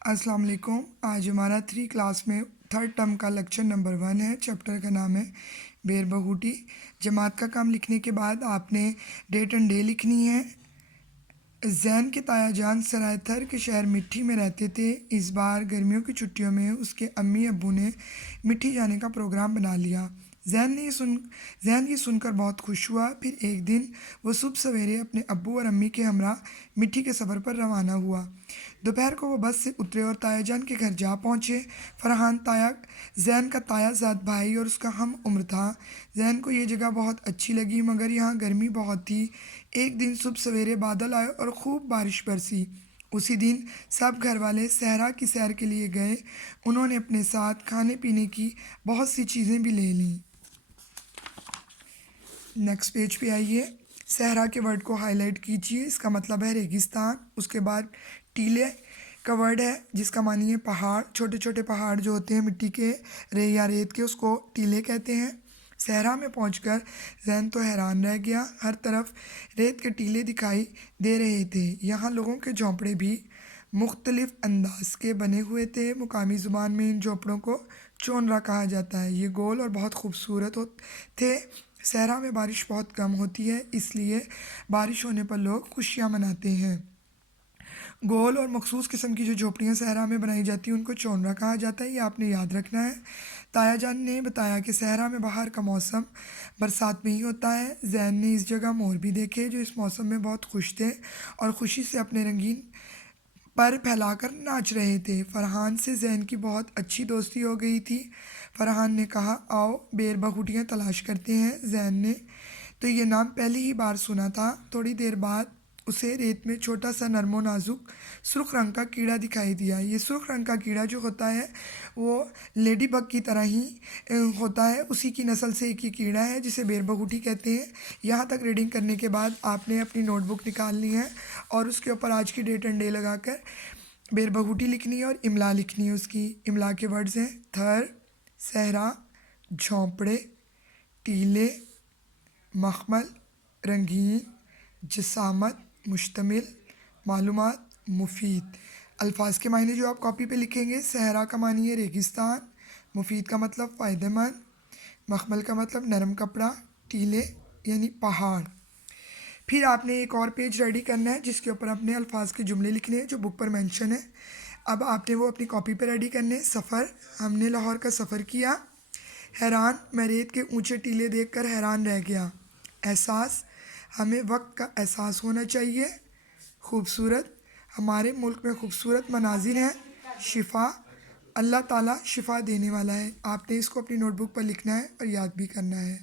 السلام علیکم۔ آج ہمارا 3 کلاس میں تھرڈ ٹرم کا لیکچر نمبر 1 ہے۔ چیپٹر کا نام ہے بیر بہوٹی۔ جماعت کا کام لکھنے کے بعد آپ نے ڈیٹ اینڈ ڈے لکھنی ہے۔ زین کے تایا جان سرائے تھر کے شہر مٹھی میں رہتے تھے۔ اس بار گرمیوں کی چھٹیوں میں اس کے امی ابو نے مٹھی جانے کا پروگرام بنا لیا۔ زین یہ سن کر بہت خوش ہوا۔ پھر ایک دن وہ صبح سویرے اپنے ابو اور امی کے ہمراہ مٹھی کے سفر پر روانہ ہوا۔ دوپہر کو وہ بس سے اترے اور تایا جان کے گھر جا پہنچے۔ فرحان زین کا تایا زاد بھائی اور اس کا ہم عمر تھا۔ زین کو یہ جگہ بہت اچھی لگی مگر یہاں گرمی بہت تھی۔ ایک دن صبح سویرے بادل آئے اور خوب بارش برسی۔ اسی دن سب گھر والے صحرا کی سیر کے لیے گئے۔ انہوں نے اپنے ساتھ کھانے پینے کی بہت سی چیزیں بھی لے لیں۔ نیکسٹ پیج پہ آئیے۔ صحرا کے ورڈ کو ہائی لائٹ کیجیے۔ اس کا مطلب ہے ریگستان۔ اس کے بعد ٹیلے کا ورڈ ہے جس کا معنی ہے پہاڑ۔ چھوٹے چھوٹے پہاڑ جو ہوتے ہیں مٹی کے یا ریت کے، اس کو ٹیلے کہتے ہیں۔ صحرا میں پہنچ کر زین تو حیران رہ گیا۔ ہر طرف ریت کے ٹیلے دکھائی دے رہے تھے۔ یہاں لوگوں کے جھونپڑے بھی مختلف انداز کے بنے ہوئے تھے۔ مقامی زبان میں ان جھونپڑوں کو چونرا کہا جاتا ہے۔ یہ گول اور بہت خوبصورت تھے۔ صحرا میں بارش بہت کم ہوتی ہے، اس لیے بارش ہونے پر لوگ خوشیاں مناتے ہیں۔ گول اور مخصوص قسم کی جو جھونپڑیاں صحرا میں بنائی جاتی ہیں ان کو چونرا کہا جاتا ہے۔ یہ آپ نے یاد رکھنا ہے۔ تایا جان نے بتایا کہ صحرا میں باہر کا موسم برسات میں ہی ہوتا ہے۔ زین نے اس جگہ مور بھی دیکھے جو اس موسم میں بہت خوش تھے اور خوشی سے اپنے رنگین پر پھیلا کر ناچ رہے تھے۔ فرحان سے زین کی بہت اچھی دوستی ہو گئی تھی۔ فرحان نے کہا، آؤ بیر بہوٹیاں تلاش کرتے ہیں۔ زین نے تو یہ نام پہلی ہی بار سنا تھا۔ تھوڑی دیر بعد اسے ریت میں چھوٹا سا نرم و نازک سرخ رنگ کا کیڑا دکھائی دیا۔ یہ سرخ رنگ کا کیڑا جو ہوتا ہے وہ لیڈی بگ کی طرح ہی ہوتا ہے، اسی کی نسل سے ایک ہی کیڑا ہے جسے بیر بہوٹی کہتے ہیں۔ یہاں تک ریڈنگ کرنے کے بعد آپ نے اپنی نوٹ بک نکالنی ہے اور اس کے اوپر آج کی ڈیٹ اینڈ ڈے لگا کر بیر بہوٹی لکھنی ہے اور املا لکھنی ہے۔ اس کی املا کے ورڈز ہیں تھر، صحرا، جھونپڑے، ٹیلے، مخمل، رنگین، جسامت، مشتمل، معلومات، مفید۔ الفاظ کے معنی جو آپ کاپی پہ لکھیں گے، صحرا کا معنی ہے ریگستان، مفید کا مطلب فائدہ مند، مخمل کا مطلب نرم کپڑا، ٹیلے یعنی پہاڑ۔ پھر آپ نے ایک اور پیج ریڈی کرنا ہے جس کے اوپر اپنے الفاظ کے جملے لکھنے ہیں جو بک پر مینشن ہے۔ اب آپ نے وہ اپنی کاپی پہ ریڈی کرنے۔ سفر، ہم نے لاہور کا سفر کیا۔ حیران، میں ریت کے اونچے ٹیلے دیکھ کر حیران رہ گیا۔ احساس، ہمیں وقت کا احساس ہونا چاہیے۔ خوبصورت، ہمارے ملک میں خوبصورت مناظر ہیں۔ شفا، اللہ تعالیٰ شفا دینے والا ہے۔ آپ نے اس کو اپنی نوٹ بک پر لکھنا ہے اور یاد بھی کرنا ہے۔